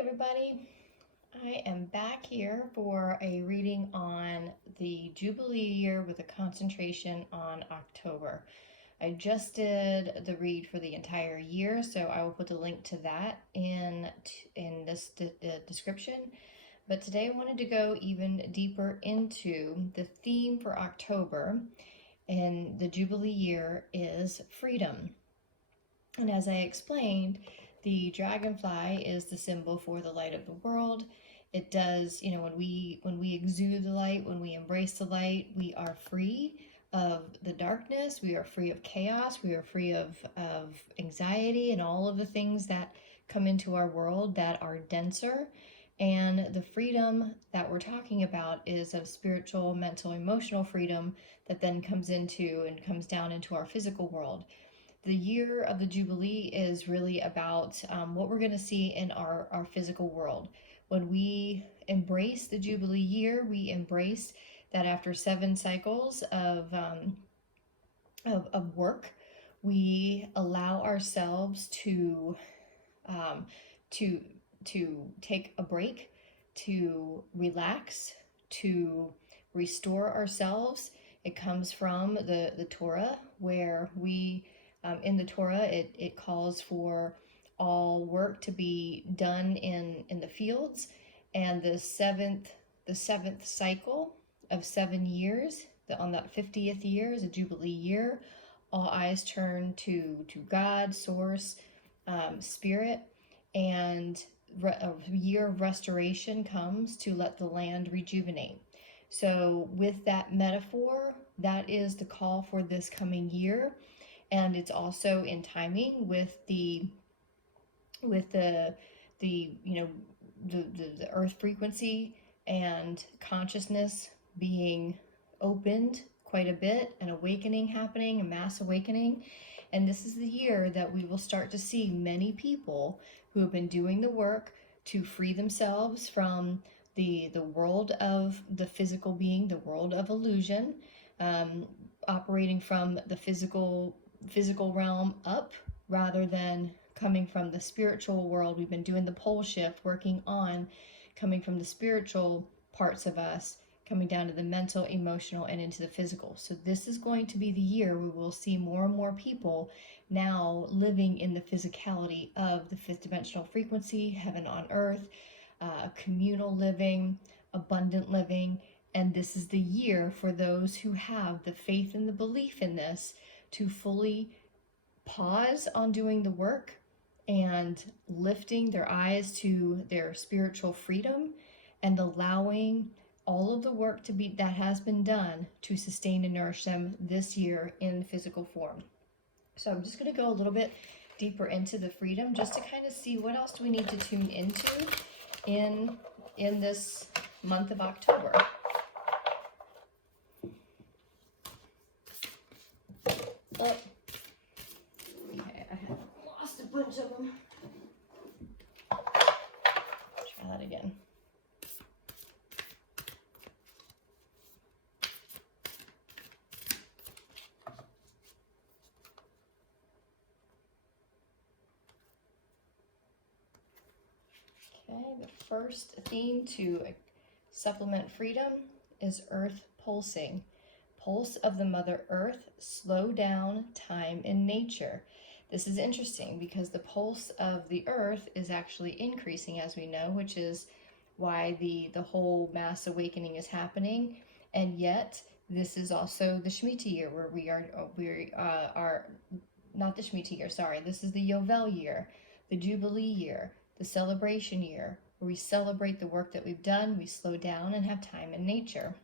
Everybody, I am back here for a reading on the Jubilee year with a concentration on October. I just did the read for the entire year, so I will put a link to that in this description. But today I wanted to go even deeper into the theme for October, and the Jubilee year is freedom. And as I explained, the dragonfly is the symbol for the light of the world. It does, when we exude the light, when we embrace the light, we are free of the darkness, we are free of chaos, we are free of anxiety and all of the things that come into our world that are denser. And the freedom that we're talking about is of spiritual, mental, emotional freedom that then comes down into our physical world. The year of the Jubilee is really about what we're going to see in our physical world. When we embrace the Jubilee year, we embrace that after 7 cycles of work, we allow ourselves to take a break, to relax, to restore ourselves. It comes from the Torah, where we in the Torah, it calls for all work to be done in the fields, and the seventh cycle of 7 years, on that 50th year is a Jubilee year. All eyes turn to God, Source, Spirit, and a year of restoration comes to let the land rejuvenate. So with that metaphor, that is the call for this coming year. And it's also in timing with the earth frequency and consciousness being opened quite a bit, an awakening happening, a mass awakening. And this is the year that we will start to see many people who have been doing the work to free themselves from the world of the physical being, the world of illusion, operating from the physical realm up rather than coming from the spiritual world. We've been doing the pole shift, working on coming from the spiritual parts of us, coming down to the mental, emotional, and into the physical. So this is going to be the year we will see more and more people now living in the physicality of the 5th dimensional frequency, heaven on earth, communal living, abundant living. And this is the year for those who have the faith and the belief in this to fully pause on doing the work and lifting their eyes to their spiritual freedom and allowing all of the work that has been done to sustain and nourish them this year in physical form. So I'm just going to go a little bit deeper into the freedom just to kind of see what else do we need to tune into in this month of October. Oh. Okay, I have lost a bunch of them. Try that again. Okay, the first theme to supplement freedom is Earth pulsing. Pulse of the Mother Earth, slow down time in nature. This is interesting because the pulse of the Earth is actually increasing, as we know, which is why the whole mass awakening is happening. And yet, this is also the Shemitah year, where we are not the Shemitah year, sorry. This is the Yovel year, the Jubilee year, the celebration year, where we celebrate the work that we've done, we slow down and have time in nature.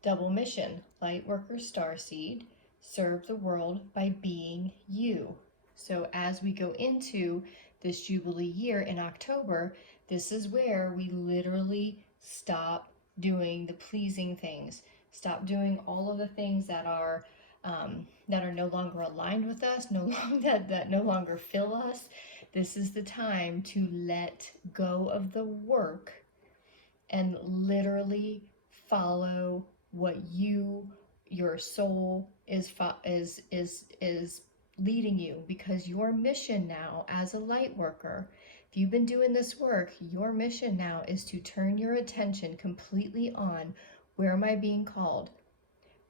Double mission, light worker starseed, serve the world by being you. So as we go into this Jubilee year in October, this is where we literally stop doing the pleasing things, stop doing all of the things that are no longer aligned with us, that no longer fill us. This is the time to let go of the work and literally follow what your soul is leading you, because your mission now as a light worker, if you've been doing this work, your mission now is to turn your attention completely on, where am I being called?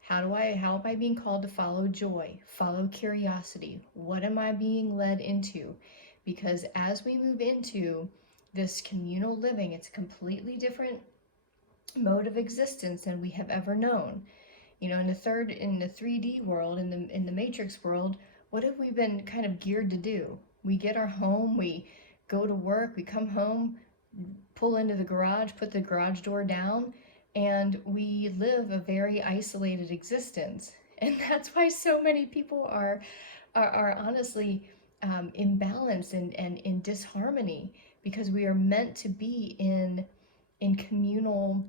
How am I being called to follow joy, follow curiosity? What am I being led into? Because as we move into this communal living, it's a completely different mode of existence than we have ever known. You know, in the 3D world, in the Matrix world, what have we been kind of geared to do? We get our home, we go to work, we come home, pull into the garage, put the garage door down, and we live a very isolated existence. And that's why so many people are honestly imbalanced and in disharmony, because we are meant to be in communal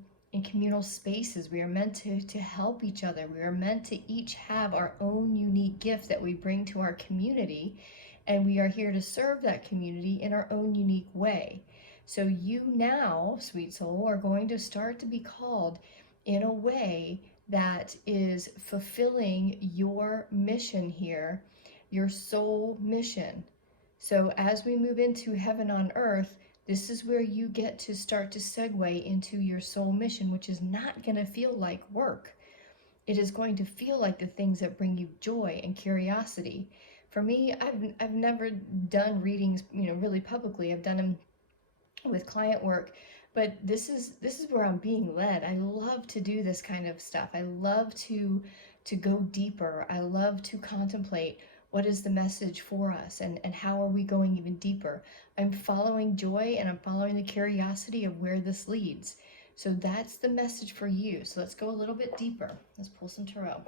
spaces. We are meant to help each other. We are meant to each have our own unique gift that we bring to our community, and we are here to serve that community in our own unique way. So you now, sweet soul, are going to start to be called in a way that is fulfilling your mission here, your soul mission. So as we move into heaven on earth, this is where you get to start to segue into your soul mission, which is not going to feel like work. It is going to feel like the things that bring you joy and curiosity. For me, I've never done readings, really publicly. I've done them with client work, but this is where I'm being led. I love to do this kind of stuff. I love to go deeper. I love to contemplate what is the message for us, and how are we going even deeper. I'm following joy, and I'm following the curiosity of where this leads. So that's the message for you. So let's go a little bit deeper. Let's pull some tarot.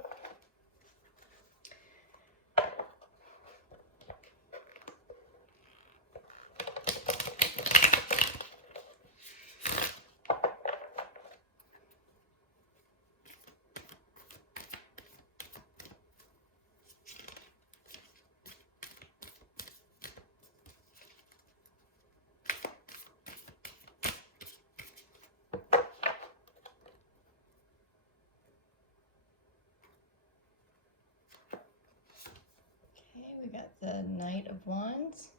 We got the Knight of Wands,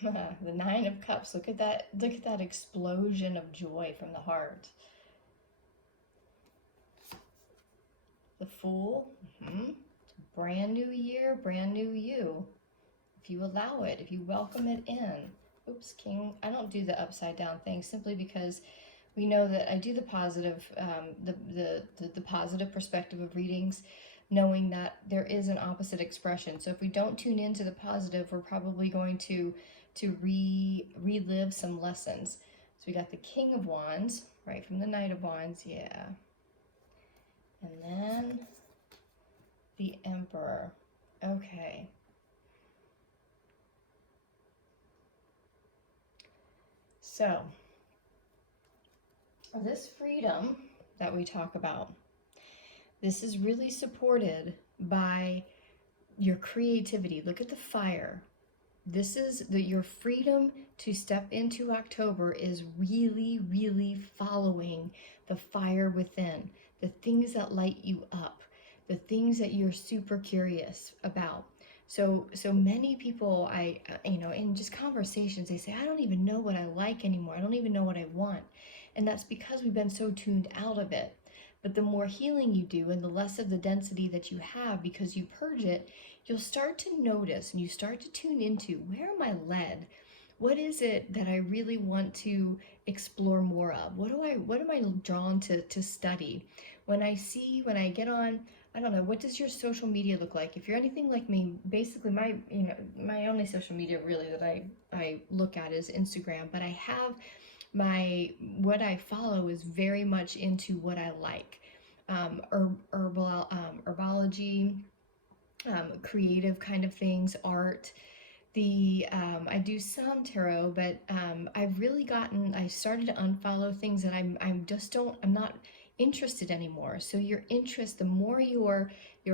the Nine of Cups. Look at that explosion of joy from the heart. The Fool. Brand new year, brand new you. If you allow it, if you welcome it in. Oops, King. I don't do the upside down thing simply because we know that I do the positive, the positive perspective of readings, knowing that there is an opposite expression. So if we don't tune into the positive, we're probably going to relive some lessons. So we got the King of Wands, right from the Knight of Wands, yeah. And then the Emperor. Okay. So this freedom that we talk about, this is really supported by your creativity. Look at the fire. This is your freedom to step into October is really, really following the fire within, the things that light you up, the things that you're super curious about. So many people, in just conversations, they say, I don't even know what I like anymore. I don't even know what I want. And that's because we've been so tuned out of it. But the more healing you do and the less of the density that you have because you purge it, you'll start to notice and you start to tune into, where am I led? What is it that I really want to explore more of? What am I drawn to study? When I get on, I don't know, what does your social media look like? If you're anything like me, basically my only social media really that I look at is Instagram, but I have what I follow is very much into what I like. Herbology, creative kind of things, art. I do some tarot, but I started to unfollow things that I'm not interested anymore. So your interest, the more your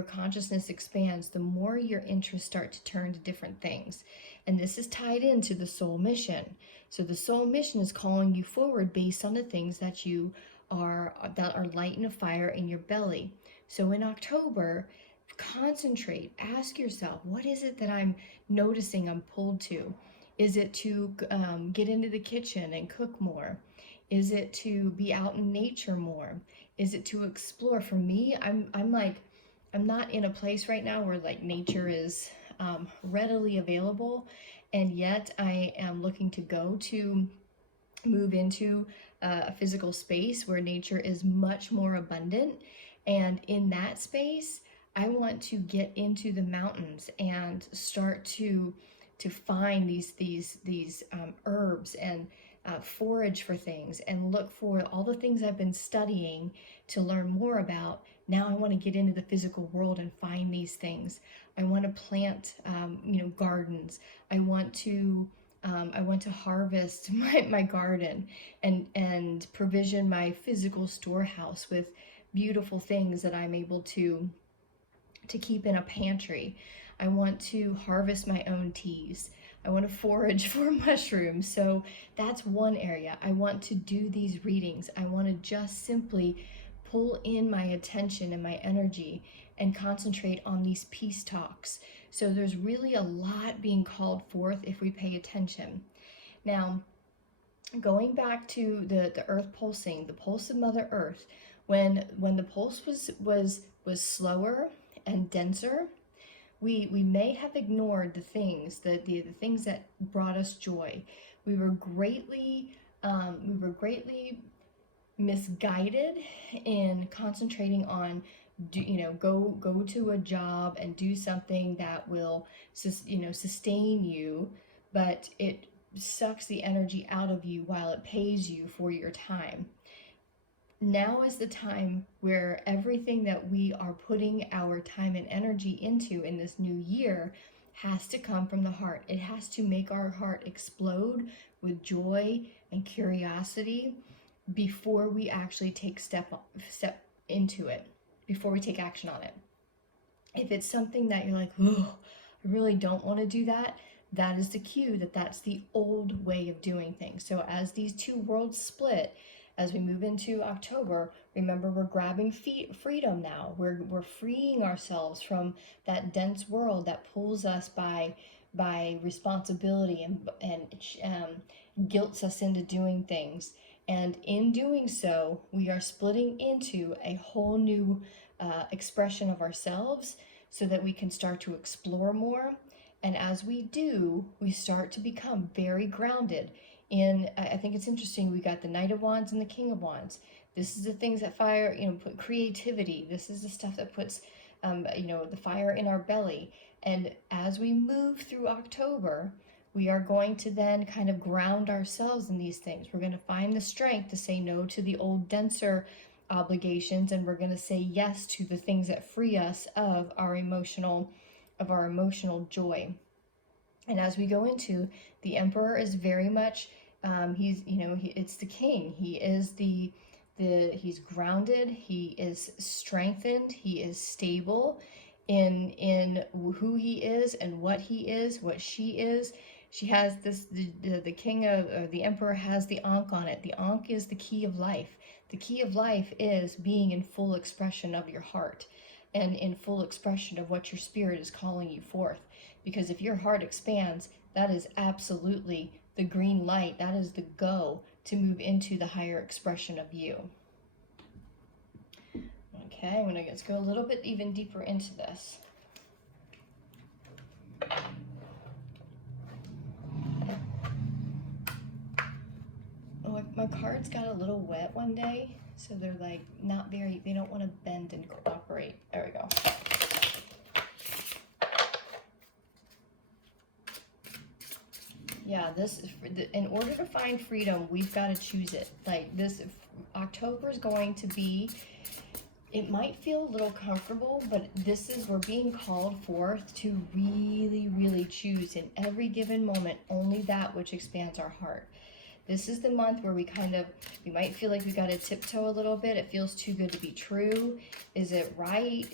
consciousness expands, the more your interests start to turn to different things. And this is tied into the soul mission. So the soul mission is calling you forward based on the things that are light and a fire in your belly. So in October, concentrate, ask yourself, what is it that I'm noticing I'm pulled to? Is it to get into the kitchen and cook more? Is it to be out in nature more? Is it to explore? For me, I'm like, I'm not in a place right now where like nature is readily available, and yet I am looking to go to move into a physical space where nature is much more abundant. And in that space, I want to get into the mountains and start to find these herbs and forage for things and look for all the things I've been studying to learn more about. Now I want to get into the physical world and find these things. I want to plant, gardens. I want to harvest my garden and provision my physical storehouse with beautiful things that I'm able to keep in a pantry. I want to harvest my own teas. I want to forage for mushrooms. So that's one area. I want to do these readings. I want to just simply pull in my attention and my energy and concentrate on these peace talks. So there's really a lot being called forth if we pay attention. Now, going back to the earth pulsing, the pulse of Mother Earth, when the pulse was slower and denser, we may have ignored the things the things that brought us joy. We were greatly misguided in concentrating on go to a job and do something that will sustain you, but it sucks the energy out of you while it pays you for your time. Now is the time where everything that we are putting our time and energy into in this new year has to come from the heart. It has to make our heart explode with joy and curiosity before we actually take step into it, before we take action on it. If it's something that you're like, oh, I really don't want to do that, that is the cue that that's the old way of doing things. So as these two worlds split, as we move into October, remember we're grabbing freedom now. We're freeing ourselves from that dense world that pulls us by responsibility and guilts us into doing things. And in doing so, we are splitting into a whole new expression of ourselves so that we can start to explore more. And as we do, we start to become very grounded in, I think it's interesting, we got the Knight of Wands and the King of Wands. This is the things that fire, put creativity. This is the stuff that puts, the fire in our belly. And as we move through October, we are going to then kind of ground ourselves in these things. We're going to find the strength to say no to the old, denser obligations, and we're going to say yes to the things that free us of our emotional joy. And as we go into, the Emperor is very much, it's the king. He is he's grounded, he is strengthened, he is stable in who he is and what he is, what she is. She has this, the king of, the Emperor has the Ankh on it. The Ankh is the key of life. The key of life is being in full expression of your heart and in full expression of what your spirit is calling you forth. Because if your heart expands, that is absolutely the green light. That is the go to move into the higher expression of you. Okay, let's go a little bit even deeper into this. Oh, my cards got a little wet one day, so they're like they don't want to bend and cooperate. There we go. Yeah, in order to find freedom, we've got to choose it. Like this, October is going to be, it might feel a little comfortable, but we're being called forth to really, really choose in every given moment only that which expands our heart. This is the month where we might feel like we got to tiptoe a little bit. It feels too good to be true. Is it right?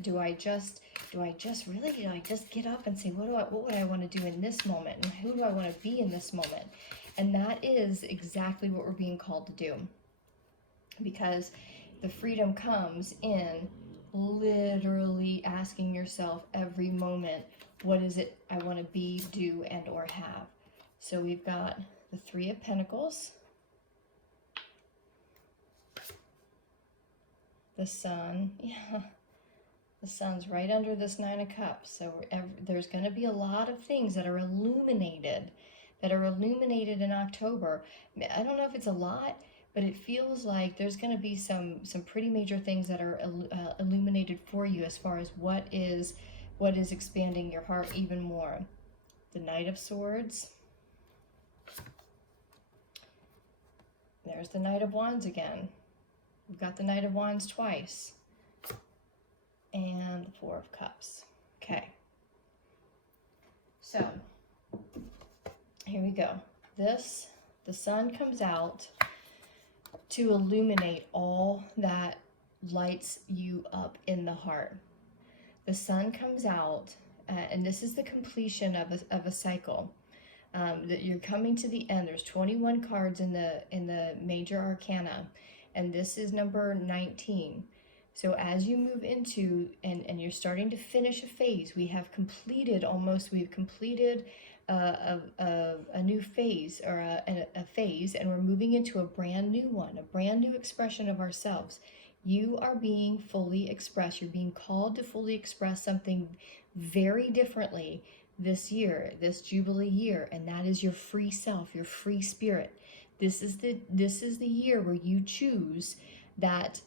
Do I just get up and say, what would I want to do in this moment? And who do I want to be in this moment? And that is exactly what we're being called to do. Because the freedom comes in literally asking yourself every moment, what is it I want to be, do, and or have? So we've got the Three of Pentacles, the Sun, yeah, the Sun's right under this Nine of Cups. So there's going to be a lot of things that are illuminated in October. I don't know if it's a lot, but it feels like there's going to be some pretty major things that are illuminated for you as far as what is expanding your heart even more. The Knight of Swords. There's the Knight of Wands again. We've got the Knight of Wands twice. And the Four of Cups. Okay. So, here we go. The Sun comes out to illuminate all that lights you up in the heart. The Sun comes out, and this is the completion of a cycle. That you're coming to the end. There's 21 cards in the major arcana, and this is number 19. So as you move into and you're starting to finish a phase, we've completed a new phase, or a phase, and we're moving into a brand new one, a brand new expression of ourselves. You are being fully expressed. You're being called to fully express something very differently this year, this Jubilee year, and that is your free self, your free spirit. This is the year where you choose that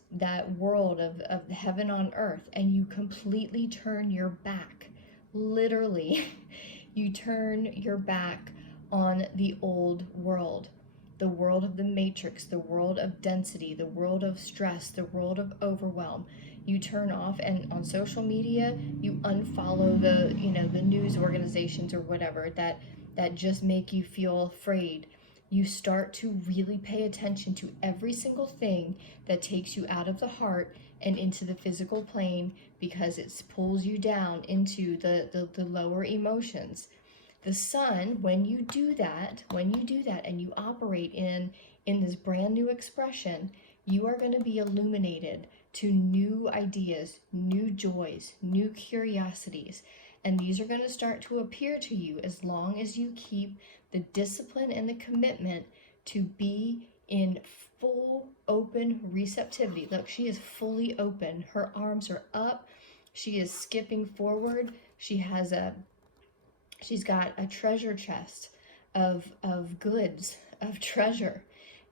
world of heaven on earth, and you completely turn your back, literally. You turn your back on the old world, the world of the matrix, the world of density, the world of stress, the world of overwhelm. You turn off, and on social media, you unfollow the news organizations or whatever that just make you feel afraid. You start to really pay attention to every single thing that takes you out of the heart and into the physical plane, because it pulls you down into the lower emotions. The Sun, when you do that and you operate in this brand new expression, you are going to be illuminated to new ideas, new joys, new curiosities. And these are going to start to appear to you as long as you keep the discipline and the commitment to be in full open receptivity. Look, she is fully open. Her arms are up. She is skipping forward. She's got a treasure chest of goods, of treasure.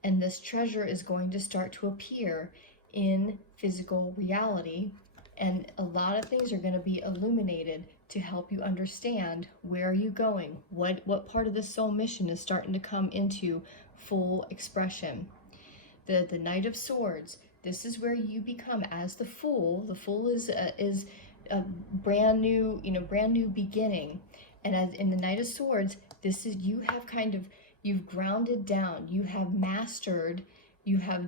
And this treasure is going to start to appear in physical reality. And a lot of things are going to be illuminated to help you understand where are you going, what part of the soul mission is starting to come into full expression. The Knight of Swords, this is where you become as the Fool. The Fool is a brand new beginning. And as in the Knight of Swords, this is you've grounded down, you have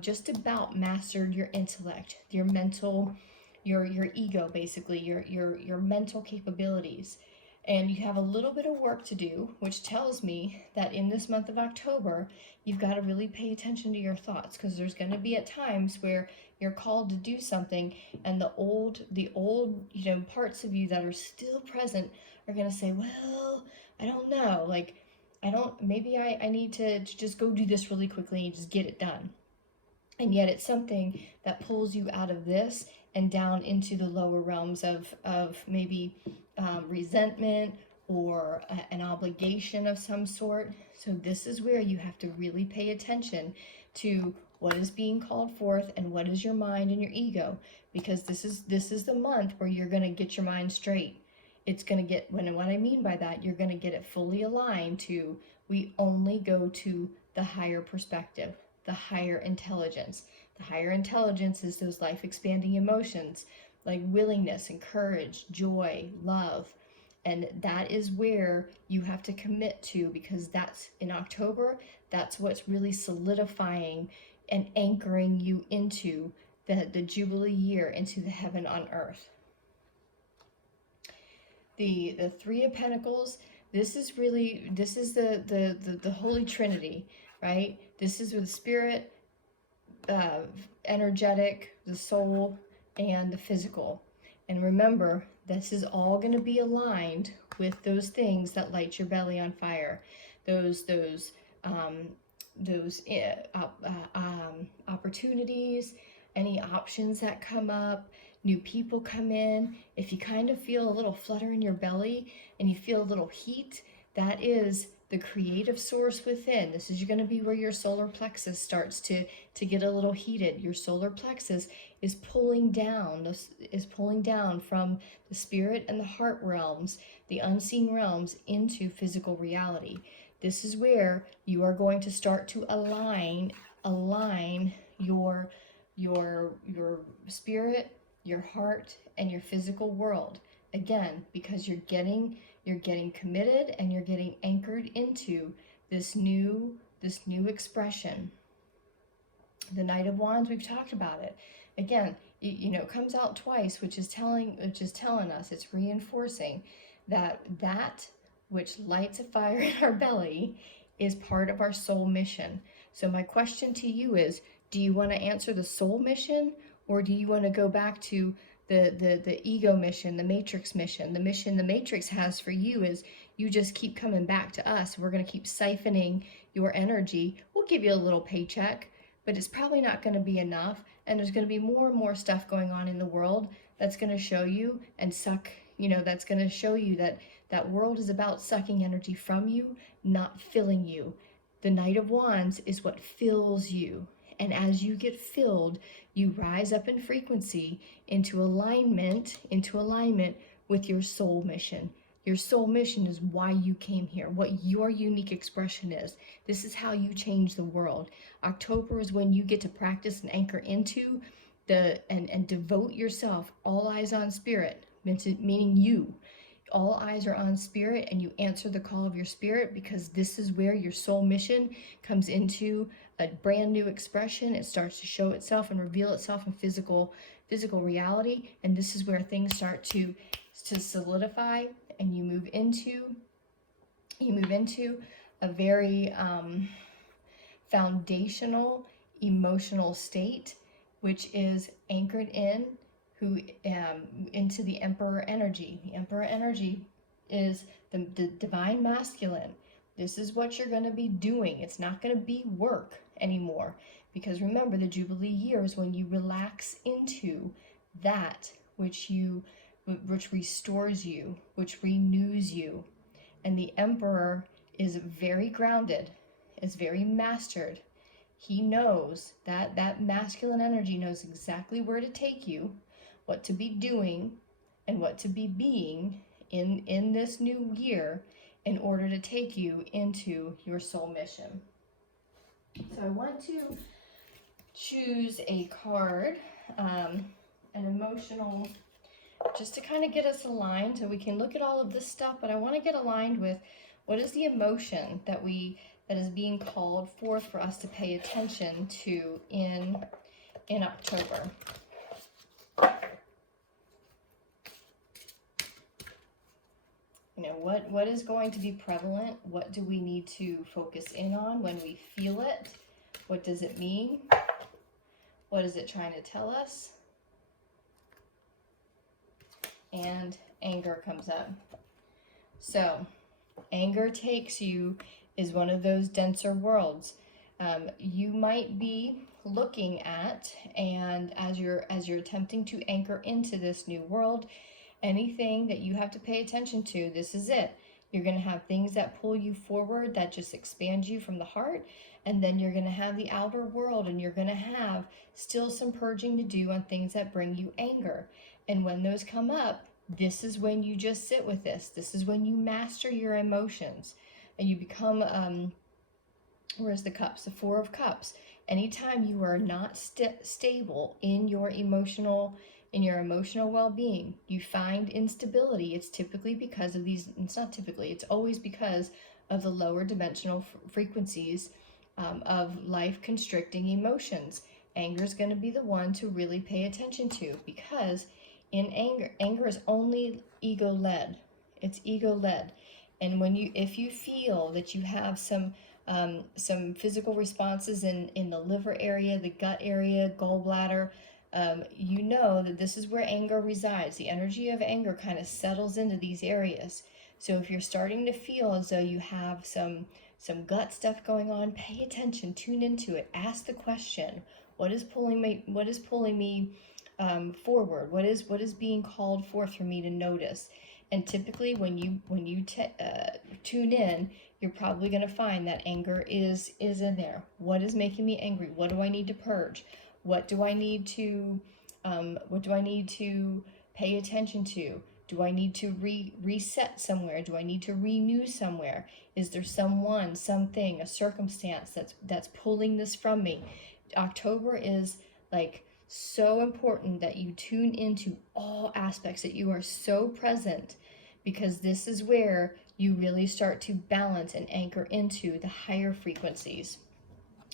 just about mastered your intellect, your mental, your ego, basically, your mental capabilities. And you have a little bit of work to do, which tells me that in this month of October, you've got to really pay attention to your thoughts, because there's going to be at times where you're called to do something, and the old parts of you that are still present are going to say, well, I don't know, maybe I need to just go do this really quickly and just get it done. And yet it's something that pulls you out of this and down into the lower realms of maybe resentment or an obligation of some sort. So this is where you have to really pay attention to what is being called forth and what is your mind and your ego, because this is the month where you're going to get your mind straight. It's going to get, what I mean by that, you're going to get it fully aligned to, we only go to the higher perspective, the higher intelligence. The higher intelligence is those life-expanding emotions like willingness and courage, joy, love. And that is where you have to commit to, because that's in October, that's what's really solidifying and anchoring you into the Jubilee year, into the heaven on earth. The Three of Pentacles, this is the Holy Trinity, right? This is where the spirit, energetic, the soul, and the physical. And remember, this is all going to be aligned with those things that light your belly on fire. Um, opportunities, any options that come up, new people come in. If you kind of feel a little flutter in your belly and you feel a little heat, that is the creative source within. This is going to be where your solar plexus starts to get a little heated. Your solar plexus is pulling down from the spirit and the heart realms, the unseen realms, into physical reality. This is where you are going to start to align your spirit, your heart, and your physical world. Again, because you're getting committed and you're getting anchored into this new expression. The Knight of Wands, we've talked about it. Again, it comes out twice, which is telling us, it's reinforcing that which lights a fire in our belly is part of our soul mission. So my question to you is, do you want to answer the soul mission, or do you want to go back to the ego mission, the matrix mission? The mission the matrix has for you is you just keep coming back to us. We're going to keep siphoning your energy. We'll give you a little paycheck, but it's probably not going to be enough. And there's going to be more and more stuff going on in the world that's going to show you and suck, that's going to show you that world is about sucking energy from you, not filling you. The Knight of Wands is what fills you. And as you get filled, you rise up in frequency into alignment with your soul mission. Your soul mission is why you came here, what your unique expression is. This is how you change the world. October is when you get to practice and anchor into and devote yourself, all eyes on spirit, meaning you. All eyes are on spirit, and you answer the call of your spirit, because this is where your soul mission comes into a brand new expression. It starts to show itself and reveal itself in physical reality, and this is where things start to solidify, and you move into a very foundational emotional state, which is anchored into the Emperor energy. The Emperor energy is the divine masculine. This is what you're going to be doing. It's not going to be work anymore, because remember, the Jubilee year is when you relax into that which restores you, which renews you. And the Emperor is very grounded, is very mastered. He knows that masculine energy knows exactly where to take you, what to be doing, and what to be being in this new year in order to take you into your soul mission. So I want to choose a card, an emotional, just to kind of get us aligned, so we can look at all of this stuff, but I want to get aligned with what is the emotion that is being called forth for us to pay attention to in October. What is going to be prevalent? What do we need to focus in on when we feel it? What does it mean? What is it trying to tell us? And anger comes up. So, anger takes you is one of those denser worlds. You might be looking at, and as you're attempting to anchor into this new world, anything that you have to pay attention to, this is it. You're going to have things that pull you forward, that just expand you from the heart, and then you're going to have the outer world, and you're going to have still some purging to do on things that bring you anger. And when those come up, this is when you just sit with this. This is when you master your emotions, and you become, where's the cups? The Four of Cups. Anytime you are not stable in your emotional well-being, you find instability. It's typically because of these, it's not typically, it's always because of the lower dimensional frequencies of life constricting emotions. Anger is going to be the one to really pay attention to, because in anger is only ego-led. It's ego-led. And if you feel that you have some physical responses in the liver area, the gut area, gallbladder, you know that this is where anger resides. The energy of anger kind of settles into these areas. So if you're starting to feel as though you have some gut stuff going on, pay attention, tune into it, ask the question, what is pulling me, forward? What is being called forth for me to notice? And typically when you tune in, you're probably going to find that anger is in there. What is making me angry? What do I need to purge? What do I need to pay attention to? Do I need to reset somewhere? Do I need to renew somewhere? Is there someone, something, a circumstance that's pulling this from me? October is like so important that you tune into all aspects, that you are so present, because this is where you really start to balance and anchor into the higher frequencies.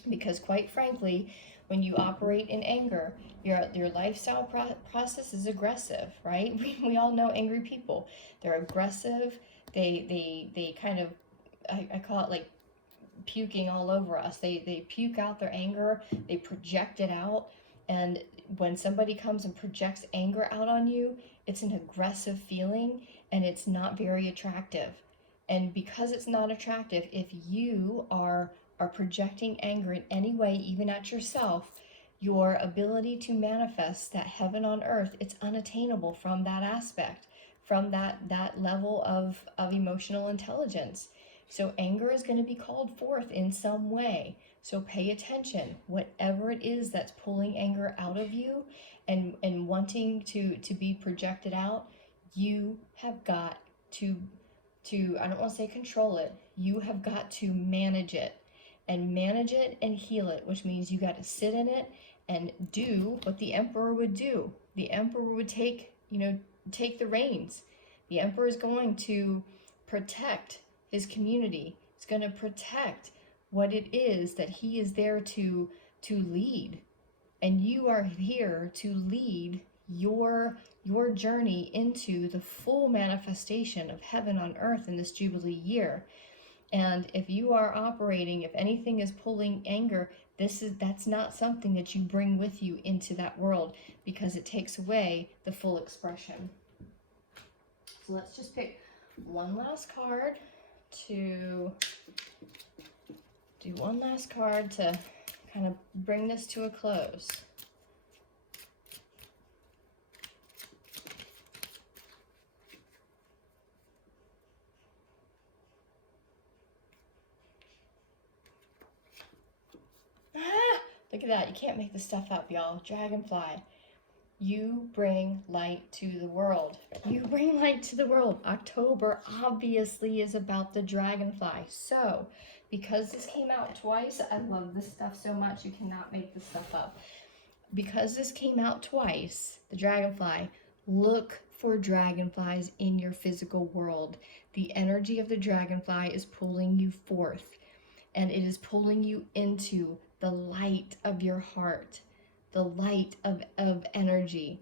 Because quite frankly, when you operate in anger, your lifestyle process is aggressive, right? We all know angry people. They're aggressive. They kind of, I call it like puking all over us. They puke out their anger. They project it out. And when somebody comes and projects anger out on you, it's an aggressive feeling and it's not very attractive. And because it's not attractive, if you are projecting anger in any way, even at yourself, your ability to manifest that heaven on earth, it's unattainable from that aspect, from that level of emotional intelligence. So anger is going to be called forth in some way. So pay attention, whatever it is that's pulling anger out of you and wanting to be projected out, you have got to I don't want to say control it, you have got to manage it. And manage it and heal it, which means you got to sit in it and do what the emperor would do. The emperor would take the reins. The emperor is going to protect his community. It's going to protect what it is that he is there to lead. And you are here to lead your journey into the full manifestation of heaven on earth in this Jubilee year. And if you are operating, if anything is pulling anger, that's not something that you bring with you into that world, because it takes away the full expression. So let's just pick one last card to kind of bring this to a close. Look at that. You can't make this stuff up, y'all. Dragonfly. You bring light to the world. You bring light to the world. October obviously is about the dragonfly. So, because this came out twice, I love this stuff so much. You cannot make this stuff up. Because this came out twice, the dragonfly, look for dragonflies in your physical world. The energy of the dragonfly is pulling you forth, and it is pulling you into the light of your heart, the light of energy,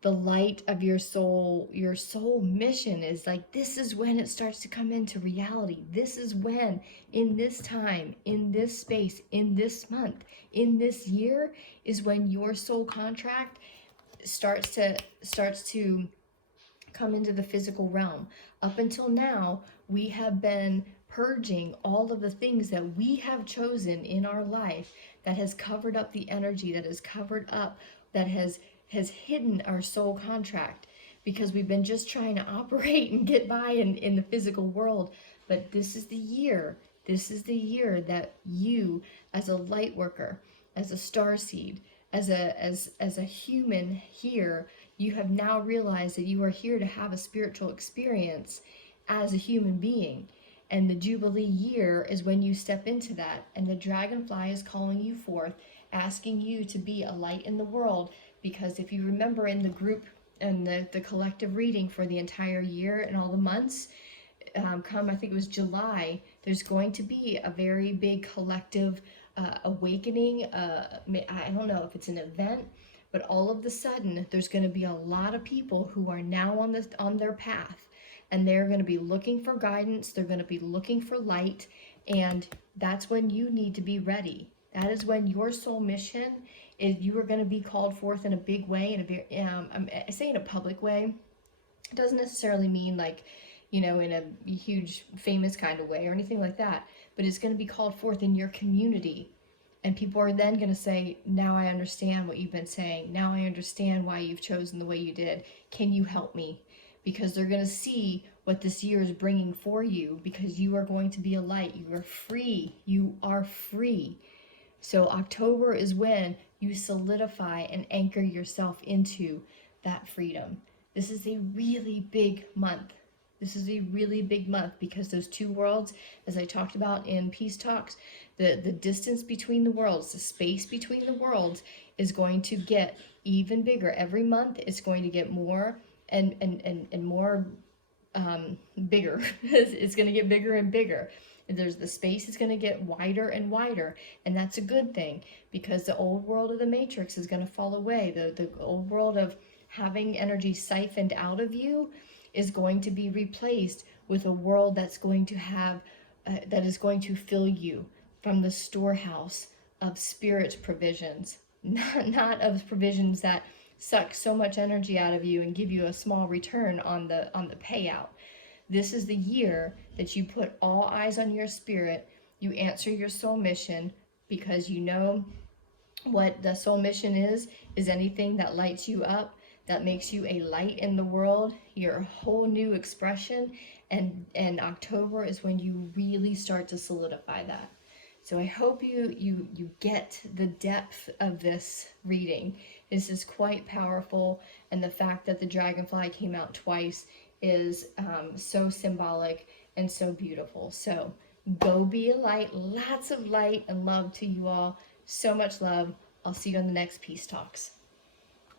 the light of your soul. Your soul mission is like, this is when it starts to come into reality. This is when, in this time, in this space, in this month, in this year, is when your soul contract starts to come into the physical realm. Up until now, we have been purging all of the things that we have chosen in our life that has covered up the energy, that has covered up, that has hidden our soul contract, because we've been just trying to operate and get by in the physical world. But this is the year that you, as a light worker, as a starseed, as a human here, you have now realized that you are here to have a spiritual experience as a human being. And the Jubilee year is when you step into that, and the dragonfly is calling you forth, asking you to be a light in the world. Because if you remember in the group and the collective reading for the entire year and all the months, come, I think it was July, there's going to be a very big collective awakening. I don't know if it's an event, but all of a sudden there's going to be a lot of people who are now on their path. And they're going to be looking for guidance. They're going to be looking for light. And that's when you need to be ready. That is when your soul mission You are going to be called forth in a big way, in a very, I say in a public way. It doesn't necessarily mean like, in a huge famous kind of way or anything like that, but it's going to be called forth in your community. And people are then going to say, now I understand what you've been saying. Now I understand why you've chosen the way you did. Can you help me? Because they're going to see what this year is bringing for you, because you are going to be a light. You are free. You are free. So October is when you solidify and anchor yourself into that freedom. This is a really big month. This is a really big month because those two worlds, as I talked about in Peace Talks, the distance between the worlds, the space between the worlds is going to get even bigger. Every month it's going to get more and more bigger. It's going to get bigger and bigger. There's the space is going to get wider and wider, and that's a good thing, because the old world of the matrix is going to fall away. The old world of having energy siphoned out of you is going to be replaced with a world that's going to have that is going to fill you from the storehouse of spirit provisions, not of provisions that suck so much energy out of you and give you a small return on the payout. This is the year that you put all eyes on your spirit. You answer your soul mission, because you know what the soul mission is anything that lights you up, that makes you a light in the world, your whole new expression. And October is when you really start to solidify that. So I hope you get the depth of this reading. This is quite powerful, and the fact that the dragonfly came out twice is so symbolic and so beautiful. So go be a light. Lots of light and love to you all. So much love. I'll see you on the next Peace Talks.